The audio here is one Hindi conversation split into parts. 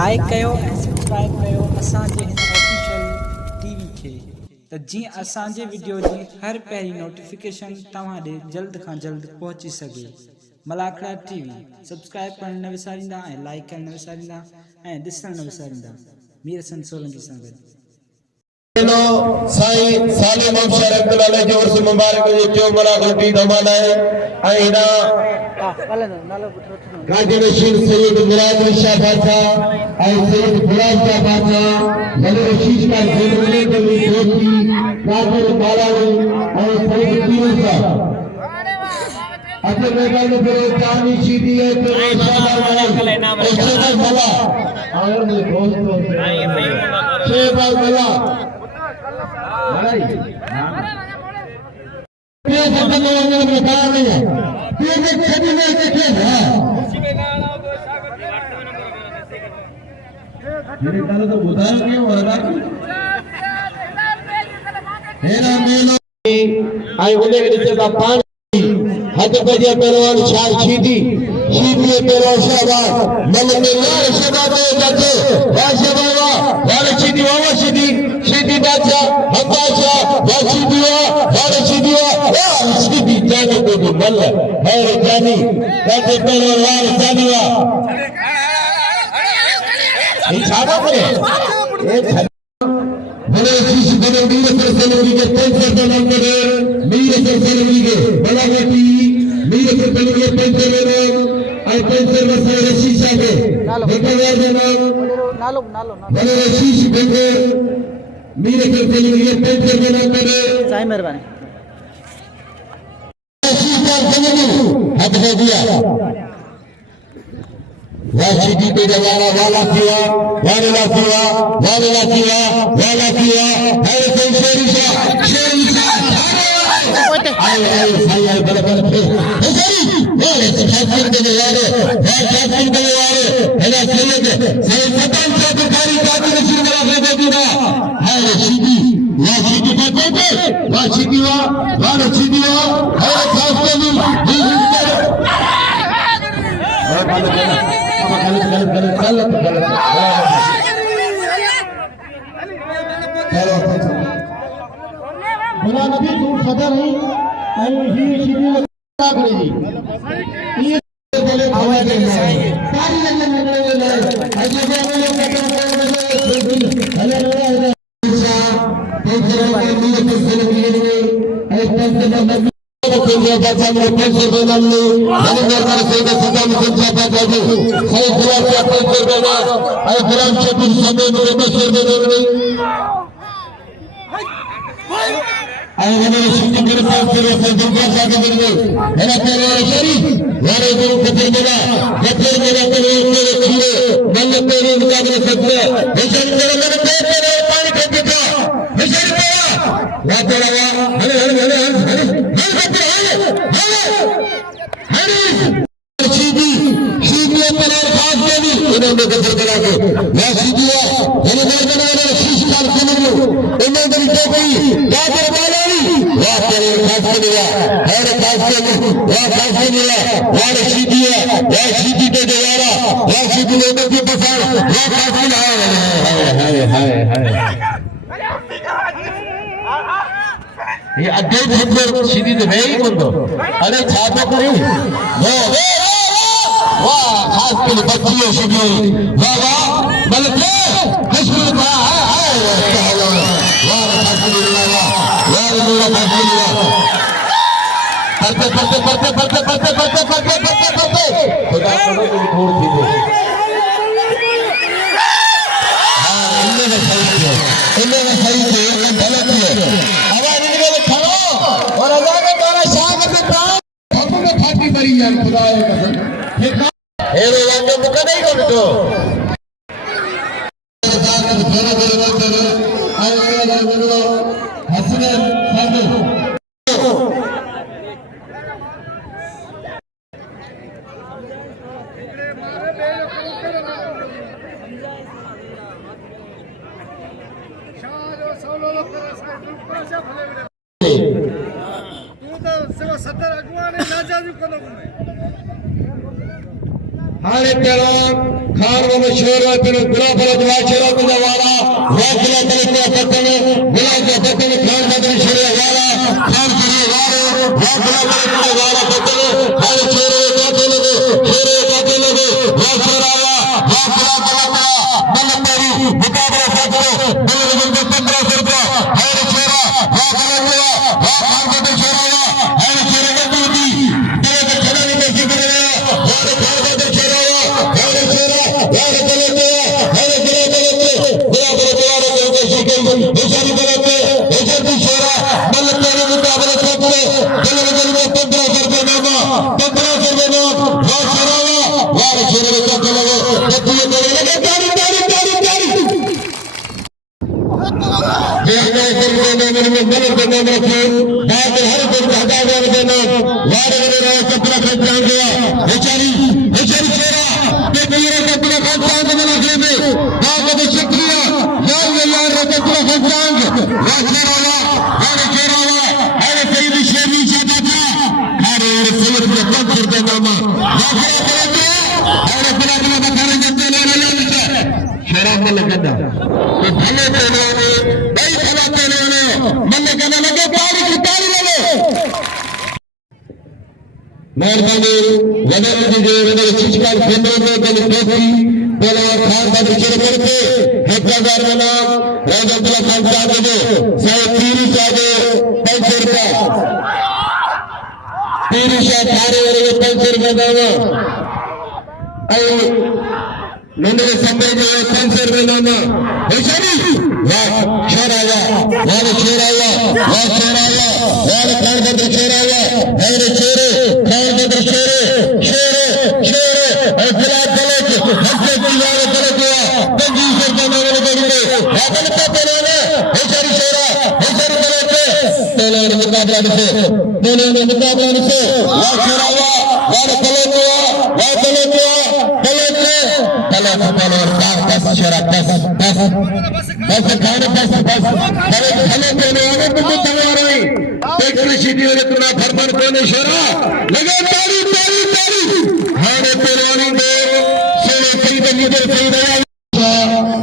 लाइक कयो ऐं सब्सक्राइब कयो असांजे हिन ऑफिशियल टीवी खे त जीअं असांजे वीडियो जी हर पहिरीं नोटिफिकेशन तव्हां ॾे जल्द खां जल्द पहुची सघे। मलाखड़ा टीवी सब्सक्राइब करण न विसारींदा ऐं लाइक करण न विसारींदा ऐं ॾिसण न विसारींदा। मीर हसन सोलंकी सां गॾु साईं सालिम अबशर अब्दुल्ला जो उर्स मुबारक जो जो मलाखड़ा टीवी धमाल है आइना गाजी रशीद सैयद मुराद शाह बादशाह और सैयद गुलाब शाह बादशाह मलिक शीश का ज़रूरी कभी दोस्ती कादिर बालानी और सैयद पीर साहब अजय बेटा ने फिर चांदी सीधी है तो माशाल्लाह उससे भला और मेरे दोस्तों शेबाज भला ये खत्म होने में बता नहीं है ये छवि में देखे है मेरे काल तो बुधार क्यों हो रहा है ना मेलो आई होने के नीचे का पानी हद बजे पहलवान शाह सीधी सीधी पहलवान शाहबाज मल पहलवान शाहबाज जाते शाहबाज वाले सीधी वाला सीधी सीधी बादशाह हम बादशाह वासी दिया वाले सीधी सीधी जाने को जो मल है जानी कहते पहलवान जानी वा ये छापा करे बड़े शीश बड़े मीर सरसलवी के पेंसर का नाम करे मीर सरसलवी के बड़ा बेटी मीर सरसलवी के पेंसर के नाम आई पेंसर में से शीशा के बेटा यार के नाम नालो बड़े शीश बेटे मीर सरसलवी के पेंसर के नाम करे साईं मेहरबानी शीशा बनू हद हो गया वाशिदी पे जवाना वाला किया वाला किया वाला किया वाला किया हर कोई शेरिशा आई बराबर थे सही वो छात्र के वाले छात्र के वाले है सैयद सतन से बुखारी काजी नशीर वाला बेटा है सीधी वाशिदी पे कोते वाशिदी वाला सीधी है खास के भी गलत बुला नबी तू सदा नहीं आई ही सीधी लगा करेगी ये बोले आवाज नहीं सारी लगने लगे ऐसे बोले लोग कहते हैं हेलो केंद्रीय बादशाह ने पेंशन देना नहीं मैंने सरकार से सदा में संख्या बात है सही खिलाफ का पेंशन देना आई ग्राम क्षेत्र समय में पेंशन देना नहीं आई मैंने शिक्षक के पास से दुर्गा साहब के लिए मेरा तेरे शरी वाले गुरु को देना जब मेरा तेरे खीरे मन तेरे मुकाबले सकते पेंशन मेरे तेरे पानी के पिता पेंशन मेरा या तेरा हरे हरे हरे हरे इन्होंने गजर करा के मैं सीधिया मैंने मर्दना ने शीश काल सुनो इन्होंने मेरी टोपी गाजर वाली वाह तेरे खास के दिया हर खास के वाह खास के दिया वाह सीधिया वाह सीधी के द्वारा वाह सीधी ने तो भी बसार वाह खास के हाय हाय हाय ये अद्वैत हिंदू सीधी तो मैं ही बंदो अरे छापा करी वो वाह खास के लिए बच्चियों से भी वाह वाह बल्कि हस्बुल का है वाह अल्हम्दुलिल्लाह वाह अल्हम्दुलिल्लाह पढ़ते पढ़ते पढ़ते पढ़ते पढ़ते पढ़ते पढ़ते पढ़ते पढ़ते खुदा को छोड़ दीजिए हां इन्होंने सही है गलत है आवाज इनके खड़ो और अल्लाह ने तुम्हारा शाह करके प्राण हम में फाटी मरी यार खुदा की कसम हेरो वांगे मुका नहीं को बिटो हसने साधु तू तो 70 अगवाने नाजाजू कदम में हाणे पहिरों खान में मशहूर है पहिरों गुलाब वाचेरो को वाला वाकला तरीके पतन गुलाब के पतन खान बदल शेरे वाला खान शेरे वाला वाकला तरीके वाला पतन हाणे शेरे काटे लगे वाचेरावा वाकला तरीका मलपरी मुकाबला पतन बल 1500 रुपया हाणे शेरा वाकला खान बदल शेरावा हाणे शेरे गदूदी तेरे खड़े में जिक्र है हाणे खान बदल शेरावा हाणे शेरा हाणे चलते हाणे चलते बराबर तैयार करके शिकल बेचारी करते बेचारी शेरा मलपरी मुकाबला पतन जल में 1500 रुपया नामा 1500 रुपया नाम वाचेरावा वाले शेरे में चल लगे जतिए करे लगे तारी देखने के लिए में मदद करने में थी बात हर दिन हटा देना वार वगैरह कपड़ा खर्च जान गया बेचारी शेरा के मेरे कपड़ा खर्च जान देना में बहुत शुक्रिया यार कपड़ा खर्च जान वाचेरावा अरे कई शेरी शादा था अरे पुलिस ने बंद कर देना मां अरे बड़ा बताने जते ले शेरा मल गदा तो भले पहलवान भाई भला पहलवान मल गदा लगे ताली लगे मेहरबानी वदन जी जो मेरे शिक्षक केंद्र में बनी ट्रॉफी पहलवान खान का जिक्र करके हफ्तादार में नाम राजअब्दुल्ला खान साहब जो साहब तीरी साहब 500 रुपया तीरी साहब थारे वाले 500 रुपया दावा नंदे समय जो 500 रुपया नामा बेचारी वाह शेरावा वाह शेरावा वाह खान बदर शेरावा अरे शेरे खान बदर शेरे और गुलाब गलत हफ्ते की वाले गलत हुआ 2500 रुपया नामे बगड़े अपन का पहले बेचारी शेरा बेचारी गलत पहले मुकाबला से वाह शेरावा वाह गलत हुआ बस शेरा बस खाने बस अरे खाने पीने वाले तुम तैयार रही टेक्सी सीधी हो तुना फरमान कोने शेरा लगे तारी हाने पहलवानी दे शेरे खरीद लीडर खरीद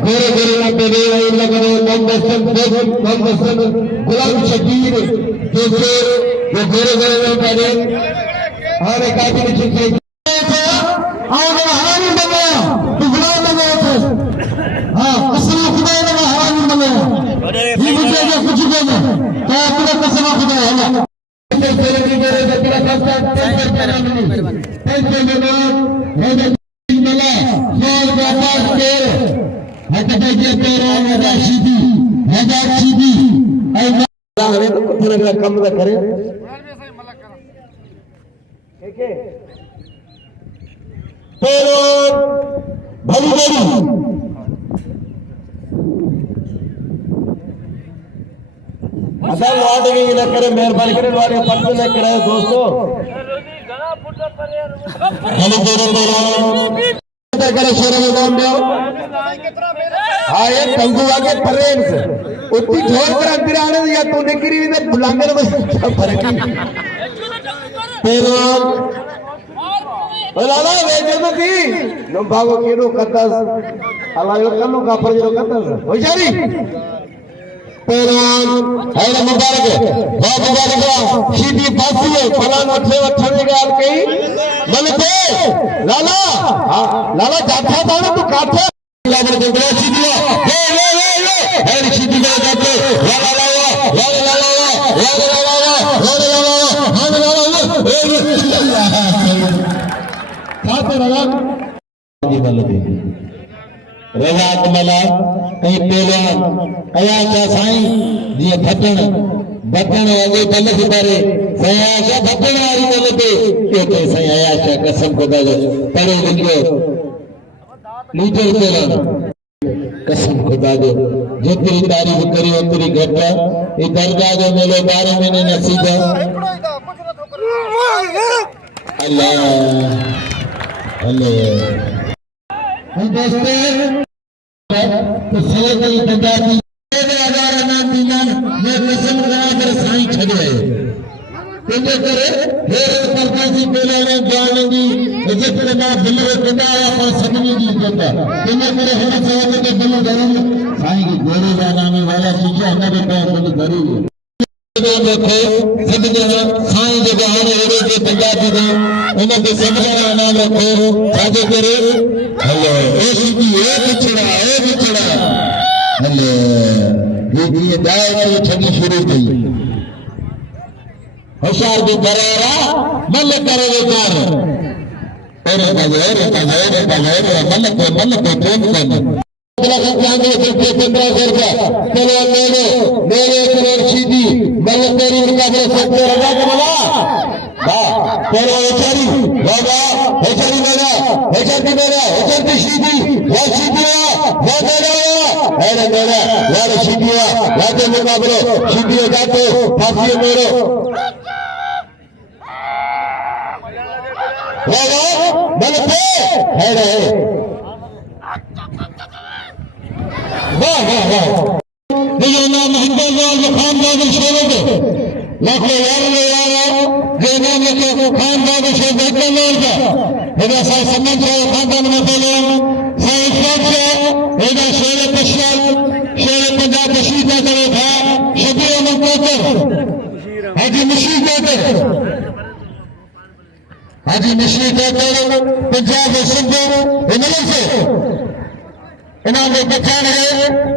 गोरे ना पेरे लगे कम गुलाम शकीर जैसे वो गोरे ना पेरे हाने काफी चिट्ठी और हानी बना तो गुलाम बना हाँ कसम खुदा ने हानी बना ये मुझे जो कुछ बोले तो अपना कसम खुदा है ना तेरे मेरे तेरा रास्ता टेंशन में है मिला सोल व्यापार के हटके के तेरा हजार सीधी हमें तो थोड़ा कम ना करे ठीक है भली बड़ी असल लॉटिंग न करे मेहरबानी करे वाले पत्ते न करे दोस्तों भली बड़ी करे शेर में नाम दो हाँ ये तंगू आगे प्रेम से उतनी छोड़ कर अंदर आने या तू निकली ने बुलांगे बस फर्क लाला वेजे तो की नो भागो केनो कतस अलायो कनो का परजो कतस होशारी पहलवान हैरा मुबारक बहुत मुबारक सीधी फांसी है फलान अठे गाल कई मलते लाला जाथा था ना तू काठे लागरे जंगला सीधी है सीधी का जाते रवात मला कहीं पहलवान अयाशा साईं जी भटन वगे बल सितारे साईं अयाशा भटन वाली बल पे साईं अयाशा कसम खुदा जो पढ़े लिखो लीडर पहलवान कसम खुदा जो जेतरी तारीफ करी ओतरी घट ये दरगाह जो मेलो 12 महीने नसीब अल्लाह दोस्तों तो सलगल पंजाबी 1000 नाम दीनान मैं कसम करा कर साईं छड़े तुझे करे हेर परदासी पहले जान दी इसे करे ना दिल रे कंदा या पर सगनी जी कंदा इने करे हर समय के दिल धरम साईं की गोरे जाना में वाला शिक्षा हमारे पास बड़ी जरूरी है रखे सब जना साईं जे बहाने एरे के पंजाबी दो उन्हें के समझाना नाम रखो साजे करे हेलो ए सीधी ए बिछड़ा हेलो ये दाए की ठगी शुरू की होशियार भी करारा मल करे बेकार अरे मल को फोन करना मेरे करोड़ सीधी मल तेरी मुकाबले 70,000 का बोला वाह तेरे हेचरी बाबा हेचरी मेरा हेचरी सीधी वो सीधी वो मेरा मेरा यार सीधी यार मुकाबले सीधी जाते फांसी मेरे मल पे है रे वाह वाह वाह ये नाम हिंदुस्तान के खानदान शेरों के लाखों यार ये नाम के खानदान के शेर देखने में इधर सारे सम्मान से खानदान में बोले सारे शौक से इधर शेर पश्चिम शेर पंजाब के शीता करे था शबीर अहमद कोकर हाजी मुशीद कोकर पंजाब और सिंध हिमालय से इन्होंने बचान है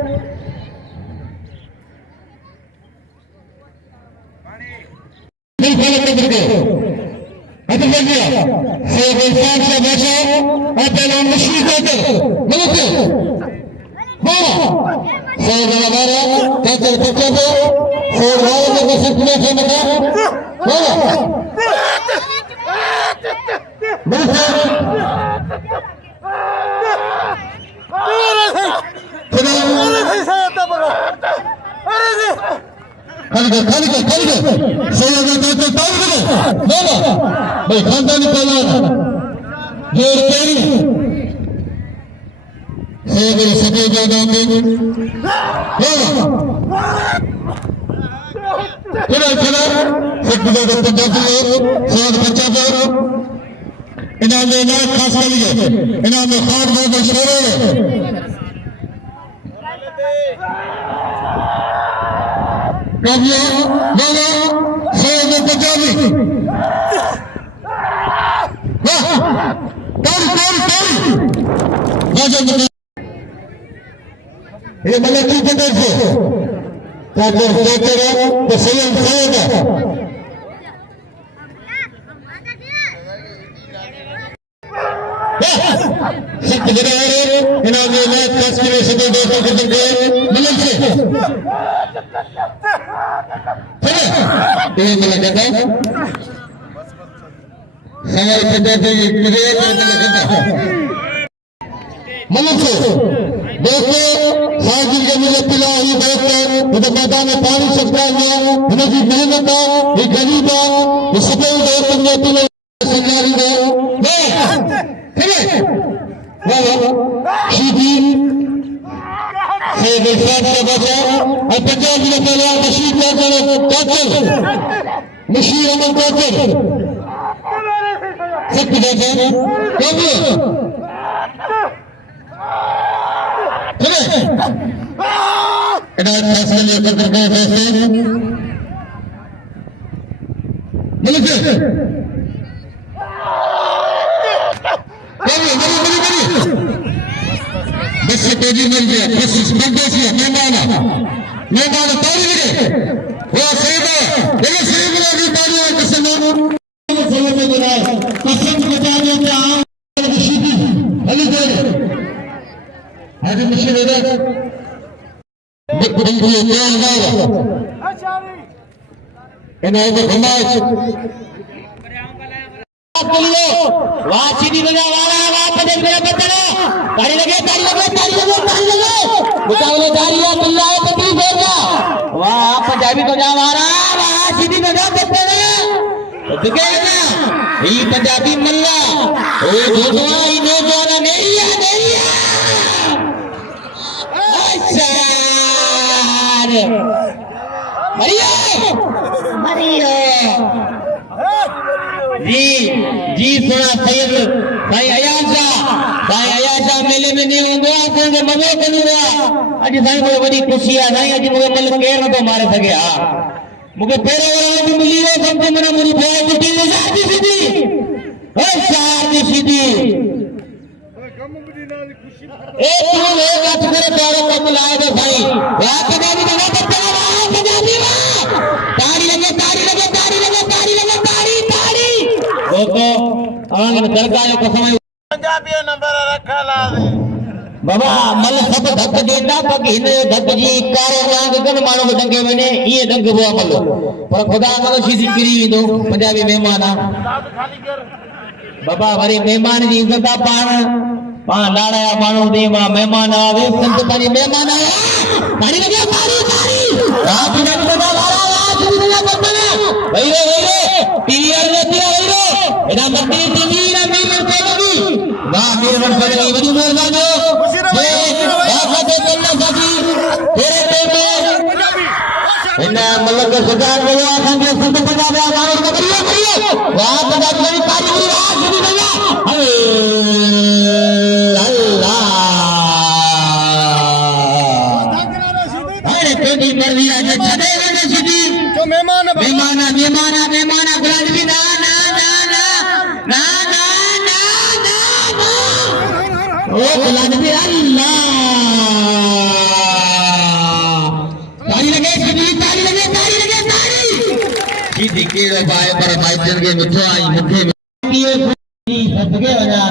भाई खानदानी पहलवान जोर तेरी मेरे सभी जगह इन्होंने नाम खास कर लिए इन्होंने खान बहुत मशहूर है पंजाबी ये मतलब की जगह से तो संयम खाएगा इन्होंने मैच खास के सभी दोस्तों के जरिए मिलन से ये मिला कहता है हमारे पंजाबी मिलन से दोस्तों साजिद के मुझे पिला ही दोस्त तो मैदान में पानी सकता है उनकी मेहनत ये गरीब ये सफेद दोस्त ने पिला संगारी सीधी से विश्वास का बचा और पंजाब में पहले मशीद मशीद अमन कोकर सब बस तेजी मिल गया बस मध्येशिया मेहमान तारी लगे वो सही है लेकिन सही मिला भी तारी है किसी ने सही में मिला कसम बता दो कि आम मशीदी अली दे हाजी मशीद है बिल्कुल ये इन्होंने घुमाए वहाँ सीधी बजा वहाँ पर देख मेरा बच्चा ताली लगे मुकाबले जारी है बिल्ला है पति बोलना वहाँ पंजाबी को जा मारा वहाँ सीधी बजा बच्चा दिखेगा ये पंजाबी मल्ला ओ भगवान इन्हें जाना नहीं है अच्छा मरियो जी जी सोना सैयद भाई अयाशा मेले में नहीं होंगे असांखे मज़ो कंदो आहे अॼु साईं मूंखे वॾी ख़ुशी आहे साईं अॼु मूंखे मतिलबु केरु नथो मारे सघे हा मूंखे पहिरियों वारो बि मिली वियो सम्झ में मुंहिंजी भेण कुटी शादी सीधी ए तू वे गच करे तारो कम लाए दे साईं रात पंजाबी में ताड़ी लगे वो तो आंगन दरगाह जो कसम पंजाबी नंबर रखा ला दे बाबा मल सब धक देता पक हिन धक जी कारो नाग कन मानो को डंगे वने ये डंग बो अमल पर खुदा मल सीधी किरी विंदो पंजाबी मेहमान खाली कर बाबा वरी मेहमान जी इज्जत पाण लाड़ा मानो दे मा मेहमान आवे संत पानी मेहमान आया तारी लगे तारी रात दिन बड़ा लाड़ा रात दिन बड़ा भाई रे टीवी वाले रे एना मंत्री टीवी ना मेरे पे भी वाह मेरे मन पर नहीं बड़ी मेहरबानी ये आखते चलना साथी तेरे पे इना मलक सरकार को आखन के संत पंजाब मानो को करियो वाह पंजाब में तारी रात दिन भैया मेहमान गुलाम भी ना ओ गुलाम भी अल्लाह ताली लगे सीधी केड़ो पाए पर माइजन के मिठो आई मुखे पिए सबके वजा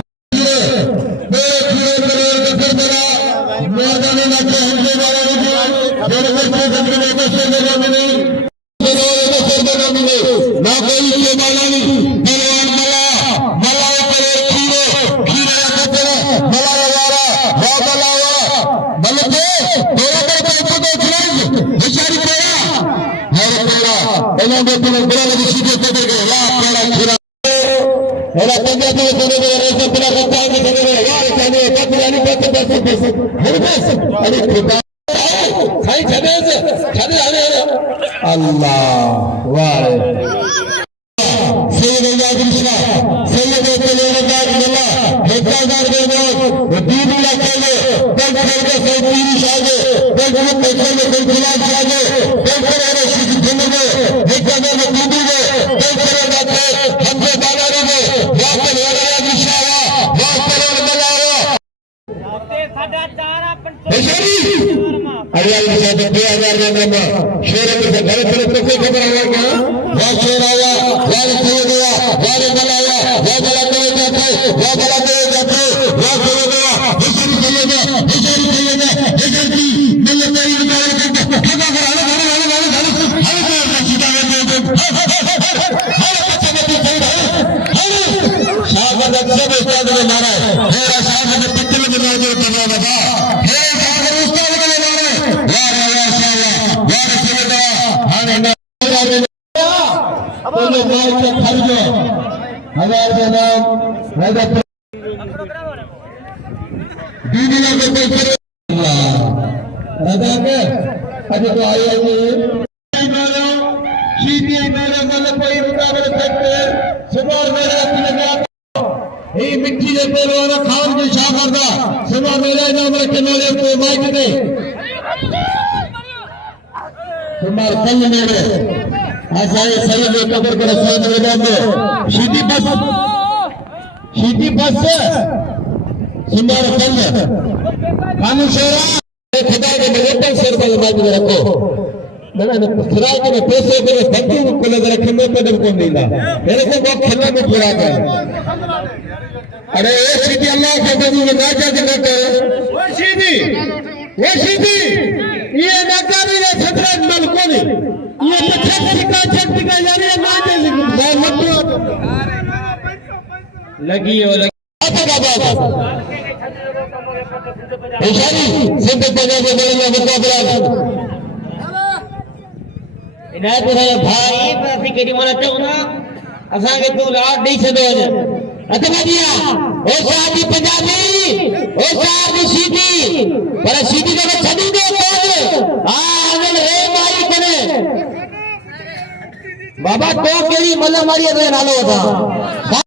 बाबा तो केड़ी मल मारी नालो था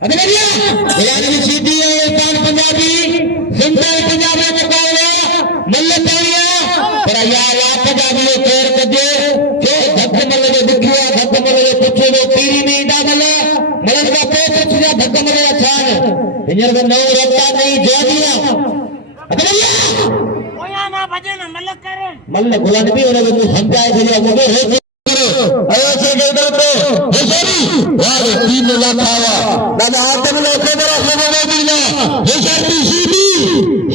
यानी सीधी पान पंजाबी सिंपल पंजाबी मुकाबला मल्लतानिया पर यार पंजाबी फेर कदे के धक मल्ले दुखिया धक मल्ले पुछे दो तीरी नहीं डागला मलन का पे पुछया धक मल्ले छान इंजर को नौ रत्ता नहीं जोड़िया ओया ना भजे ना मल्ल करे मल्ल गुलान भी उन्हें समझाए भैया मुझे हो आया से के दर पे हे सरी यार 3 लाख आया दादा आते में लोग मेरा खबर दिला हे सरी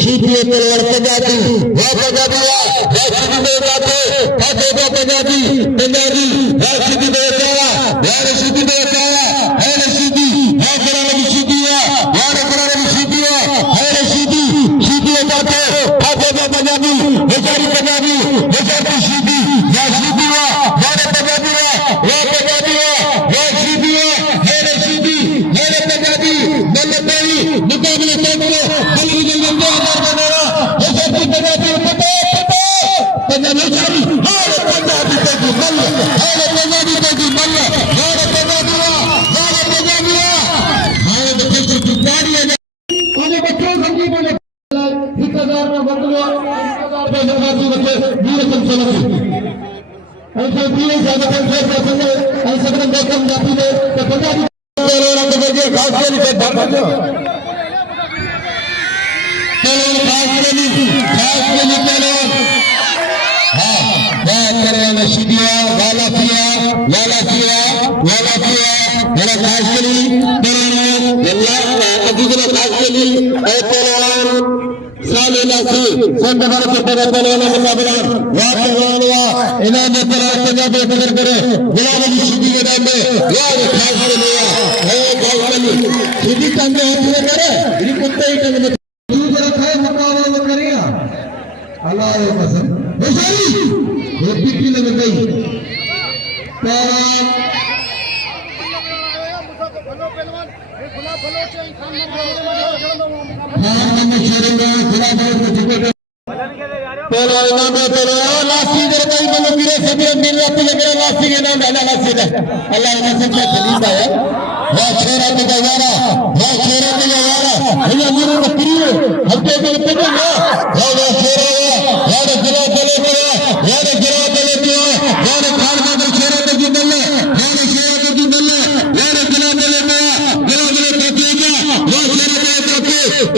सीधी तलवार पंजाबी वो पंजाबी है सीधी में जाते खाते को पंजाबी पंजाबी है सीधी में जावा यार सीधी में जावा है सीधी है कराने की सीधी है यार कराने की सीधी है सीधी सीधी जाते खाते को पंजाबी हे सरी पंजाबी हे सरी सीधी या सीधी है यार पंजाबी है वो पंजाबी है वो सीधी है सीधी है पंजाबी मल्लतानी मुकाबले से बल्ली जल्दी आधार बनेगा ये सब पंजाबी पता पंजाबी सारी हर पंजाबी को मल्ल हर पंजाबी को मल्ल हर पंजाबी हर बच्चे की गाड़ी है उन्हें बच्चों संगी बोले 1000 में बदलो 1000 बच्चे वीर संचलन ऐसे वीर संचलन ऐसे कदम देखम जाती है तो पंजाबी रंग बजे खास के लिए धर्म जो चलो खास के लिए चलो हाँ बात करें नशीदिया वाला किया मेरा खास के लिए अल्लाह अजीजों खास के लिए ऐ पहलवान सालेला से संदर्भ के तेरे पहलवान मुकाबला वाह इन्होंने तेरा पंजाबी कदर करे गुलाम अली सीधी के नाम में यार खास के लिए है खास के लिए सीधी तंगे होते करे इन्हीं कुत्ते ही तंगे दूसरा खाए मुकाबला करेगा अल्लाह ये कसम बेचारी ये पिटी लग गई पहलवान पहलवान नाम है पहलवान लास्टी इधर कहीं बोलो गिरे से भी मिल जाती है मेरा लास्टी के नाम डाला लास्टी है अल्लाह ने सबसे खलीफा है वाह शेरा के गवारा ये मेरे को प्रिय हफ्ते के पता है वाह शेरा यार गिरा चले यार खान का शेरा के जिंदल यार शेरा के जिंदल यार गिरा चले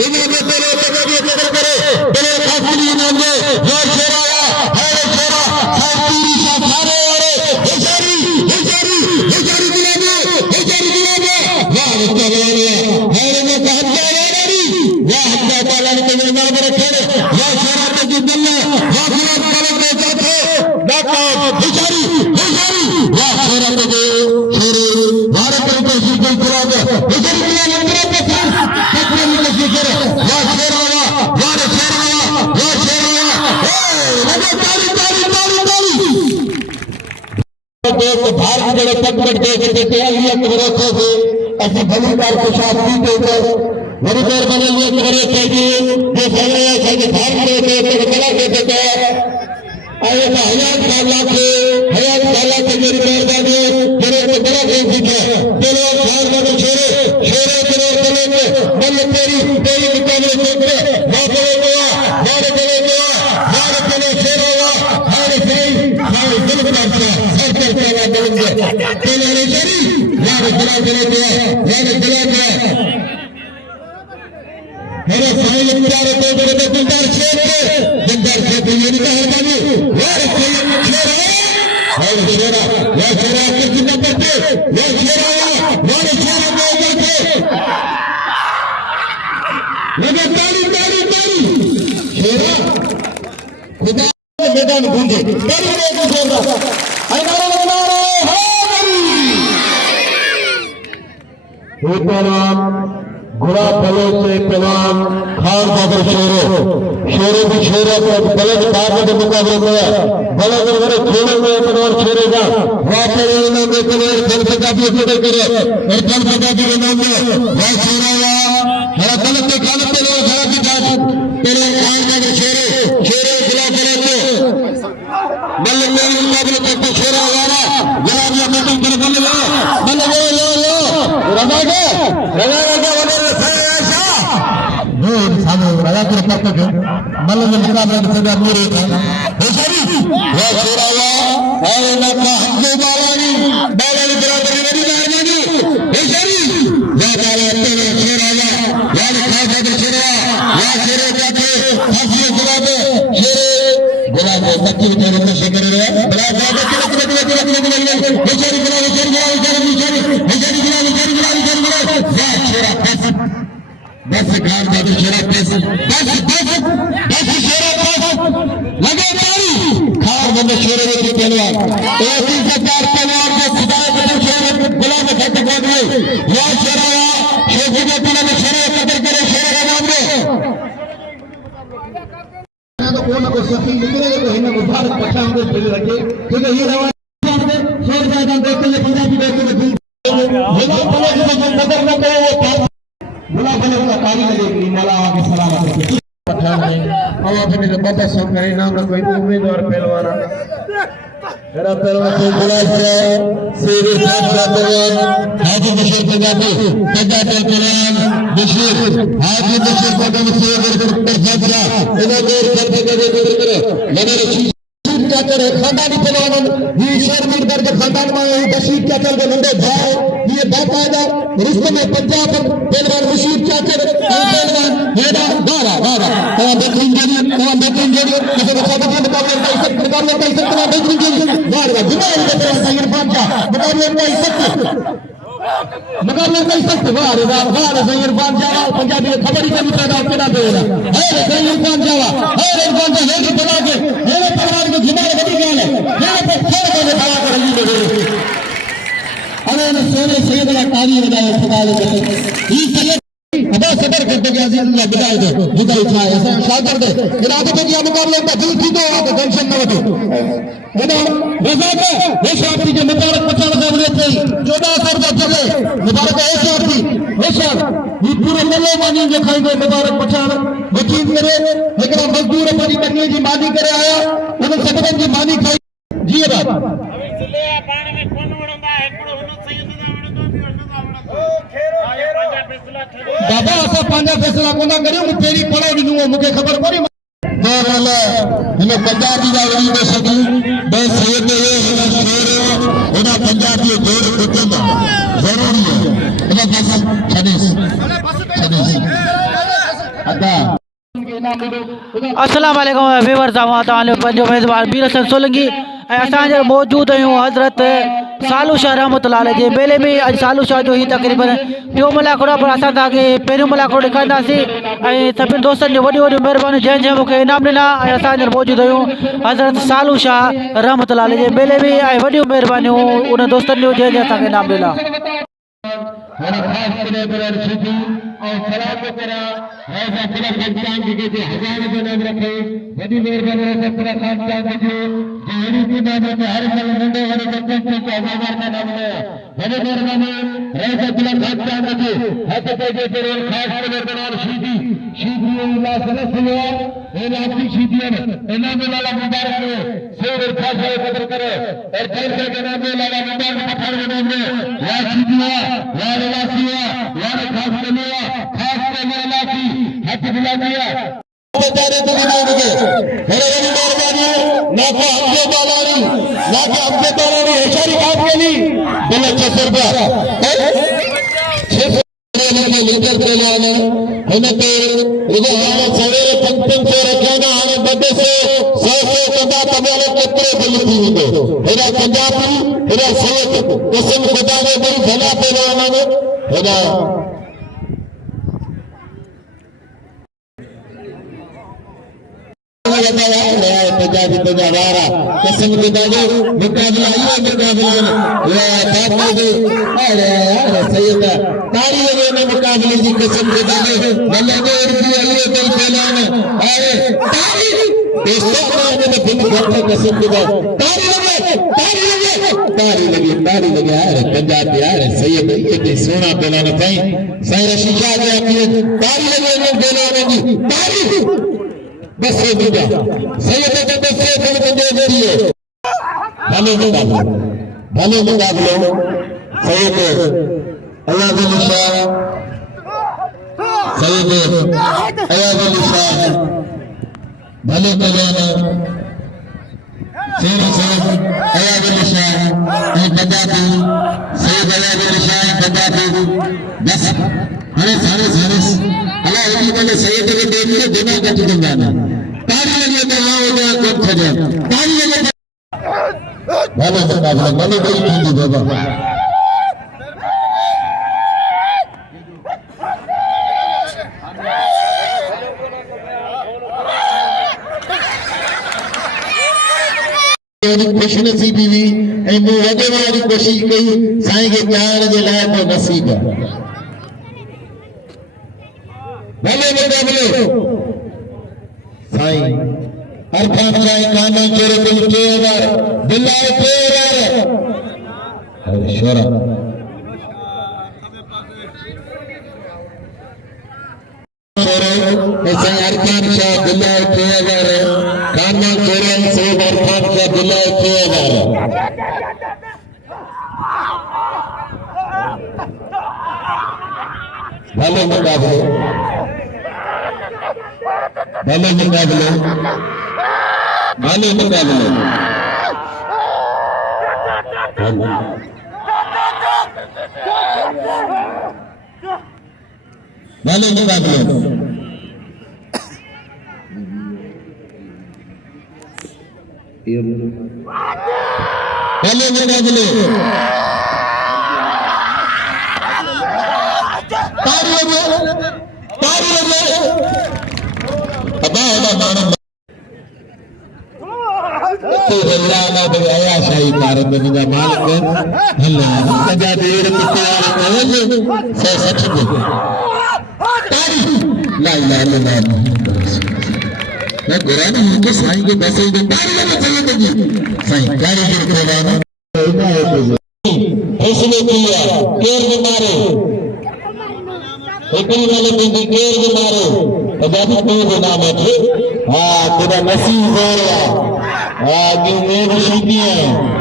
इन्हें में तेरे पंजाबी कदर करे तेरे खासली नाम दे जो शेरा है शेरा सारी सारे वाले बेचारी गुलाबी वाह तवारिया है में कहता है नारी वाह हत्या पालन के नाम पर खेले वाह शेरा के जिंदल वाह गुलाब पालन के जाते डाका बेचारी वाह शेरा के शेरे भारत के कोई गुलाब बेचारी नंबर पे भारत जड़े पकड़ दे के तैयारियां भरोसे से ऐसी भली बार को शादी देकर बड़ी देर बने लिए भरोसे की ये सगले सगे भारत के कला के देते आए तो हयात साला के मेरी मेहरबानी तेरे को बड़ा के सीखे चलो खान का शेरे तेरे बल तेरी मुकाबले से ना चले गया शेरा हमारे सही हमारे दिल का सर्कल सेवा देंगे तेरे शरी यार चला मेरे साहिल प्यारे को दिलदार शेर ये नहीं मेहरबानी यार शेरा के जिम्मा करते शेरा ताली शेरा खुदा मैदान गूंजे गुड़ा फलों से पहलवान खान बाबर शेरों की शेरों को गलत बात के मुकाबले में गलत खेलों में पहलवान शेरेगा वहाँ पर नाम में पहलवान धन पंजाबी कदर करे और धन पंजाबी के नाम में वहाँ शेरा हमारा गलत के खान पहलवान खराब की जात पहलवान खान बाबर शेरे गुलाब बने मल्ल में मुकाबले करते शेरा वाला गुलाब या मीटिंग कर बल्ले रजा कर पक्का के मल्ल में मुकाबला से भी पूरे थे होशरी वो छोरावा और ना का हमको बालानी बराबरी मेरी मेहरबानी होशरी या बाला तेरे छोरावा या खासा के छोरा या शेरे जाके फांसी गुलाब शेरे गुलाब बच्चे तेरे को शिकर रे बड़ा ज्यादा होशरी बस गार दे छोरा बस छोरा लगे तारी खार बंद छोरे के पहलवान ऐसी सरकार पहलवान को खुदा के छोरे गुलाम घट पड़ गए या छोरा शेख के पीला में छोरे कदर करे छोरे का नाम रे तो कोन को सफी निकले तो हिने मुबारक पछाम दे चले रखे क्योंकि ये रवा छोड़ जाएगा देखते हैं पंजाबी देखते हैं भला भला जो कदर न करे वो भला भला का काली लगेगी मौला आगे सलामत रखे पठान है और अपने तो बाबा सो करे नाम ना कोई उम्मीदवार पहलवान मेरा पहलवान को बुला से शेर साहब का पहलवान हाजी बशीर पंजाबी पहलवान बशीर हाजी बशीर पंजाबी से पर फैसला इधर देर करके करे लगे चीज क्या करे खानदानी पहलवान ये शेरमीर दर्ज खानदान में बशीर क्या चल गए नंदे भाई ये बाकायदा रिश्ते में पंजाब पहलवान बशीर क्या चल पहलवान हेडा दारा दारा बेहतरीन जोड़ी किसी को साबित मुकाबले का इज्जत बेहतरीन जोड़ी दारा जुमाई के तरफ से इरफान का मुकाबले का इज्जत वाह सही इरफान जावा पंजाबी में खबर ही नहीं पैदा केना देना है सही इरफान जावा है इरफान का हेडी बना के मेरे परिवार को जुमाई बड़ी गल है यहां पे खेल को दिखाया कर रही है अरे सोने सैयद का ताली बजाए खुदा के ये सैयद अदा सदर करते के अजीज अल्लाह बिदाई दे बिदाई छाए ऐसा शागिर्द इरादे पे किया मुकाबले का दिल की दो आप टेंशन न वठो बड़ा रजा के ये शादी के मुबारक पचास सामने थे 1400 का चले मुबारक है शादी ये शादी ये पूरे मल्ले मानी जो खाई गए मुबारक पचास वकील करे एकरा मजदूर अपनी करनी जी मानी करे आया उन सबन जी मानी खाई जी बात अभी चले पानी में कौन उड़ंदा है एकड़ो हुन सैयद ना उड़ंदो भी उड़ंदा ओ खेरो पंजा फैसला बाबा असा पंजा फैसला कोना करियो तेरी पड़ो दिनु मुके खबर कोनी वाला हमें पंजाबी दा वली दे सकी बस ये तो ये शेर ओना पंजाबी जोड़ कुटंदा जरूरी है ओना बस छदीस अदा अस्सलाम वालेकुम व्यूअर्स आवां ताले पंजो मेजबान बीर हसन सोलंकी असांजे मौजूद आहियूं हज़रत सालू शाह रहमतुल्लाह अलैह जे मेले में अॼु सालू शाह जो ही तक़रीबन टियों मुलाक़ो पर असां तव्हांखे पहिरियों मुलाक़ो ॾेखारींदासीं ऐं सभिनी दोस्तनि जो वॾी वॾी महिरबानी जंहिं मूंखे इनाम ॾिना ऐं असां हींअर मौजूद आहियूं हज़रत सालू शाह रहमतुल्लाह अलैह जे मेले में ऐं वॾियूं महिरबानियूं उन दोस्तनि जो जंहिं असांखे इनाम ॾिना हमारा खास करे बराबर छुट्टी और सलाम को करा ऐसा पूरा पंचांग के जो हजार को नाम रखे बड़ी मेहरबानी से पूरा पंचांग के जोड़ी की नाम में हर साल मुंडे वाले पंचांग के हजार का नाम है बड़ी मेहरबानी ऐसा पूरा पंचांग के हाथ पे जो पर खास करे बराबर छुट्टी अल्लाह सल्लल्लाहु अलैहि आपकी छुट्टियां इनाम वाला मुबारक हो शेर खास कदर करे और दिल के नाम में वाला मुबारक पठान के नाम में या छुट्टियां खास करने की हक दिला दिया बेचारे तो के मेरे बड़ी मेहरबानी ना को हमसे बालानी ना को हमसे बालानी होशियारी काम के लिए बोले 600 रुपया 600 लीटर पहलवान हमें तो इधर हमारे सवेरे 500 रखे ना हमें बड़े से 100 कदा तबाले कितने बली थी मेरा पंजाबी मेरा सैयद कसम खुदा ने बड़ी भला पहलवान ने मेरा पंजाबी पंजाबारा कसम खुदा ने मुकाबला ये मुकाबला अरे सैयद तारी लगे ने मुकाबले की कसम खुदा ने मल्ले ने रुपया लिए कल पहलवान अरे तारी दोस्तों ने बिन घटे कसम खुदा तारी लगे यार पंजाब यार सैयद इतने सोना पहलवान भाई सही रशीशा के अपने तारी लगे ने पहलवान की तारी बस ये दूजा सैयद के बस ये खेल के दे दिए भले मुकाबले सैयद अल्लाह के निशान सईद अयाज अली शाह भले पहलवान शेर सईद अयाज अली शाह पंजाबी सईद अयाज अली शाह पंजाबी बस अरे सारे अल्लाह इतनी बड़े सईद के देख के दोनों का चुन जाना ताली लगे तो ना हो जाए कब खजा ताली लगे भले मुकाबला भले बड़ी हिंदी बाबा खुश नसीबी हुई ऐं मूं वॾे वारी कोशिश कई साईं खे चाहण जे लाइ को नसीब भले मुक़ाबिलो साईं अरफान साईं काना चोरे दिल के अगर दिलाए तेरा अरे शोरा साईं अरफान शाह दिलाए के अगर काना चोरे से अरफान शाह दिलाए के अगर भले मुकाबले भले मुकाबले भले मुकाबले भले मुकाबले भले मुकाबले शाही भारत में मुझा मालिक पंजा देर सौ सठ मैं गुरानी उनके साईं के पैसे साईं कारीगर फैसले किया केर के मारे वाले बिंदी केर के मारे पंजाबी को जो नाम है हाँ तेरा नसीब हो रहा हाँ क्यों मेरी शीती है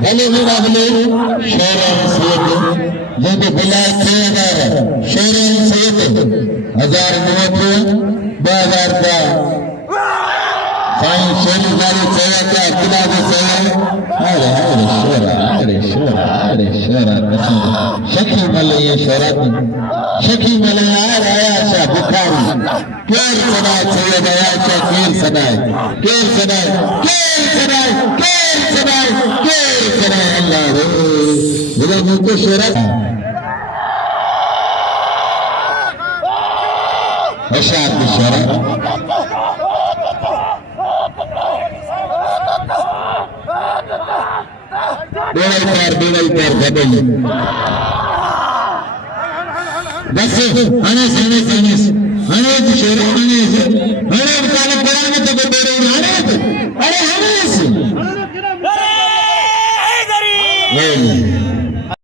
भले मुकाबले शेरन सैयद जिनके बिलाल शेरन सैयद 1090 का साईं शेरी वाली सेवा का किला जो सेवा अरे शेरा शकी मल ये शेरा शकी मल यार आया शाह बुखारी केर सदाए सैयद आया शाह केर सदाए अल्लाह रे मेरा मुंह को शेरा अशात शेरा बेड़ाई पार गबई बस अनेस शेर अनेस काले पुराने तो बेड़े अरे अनेस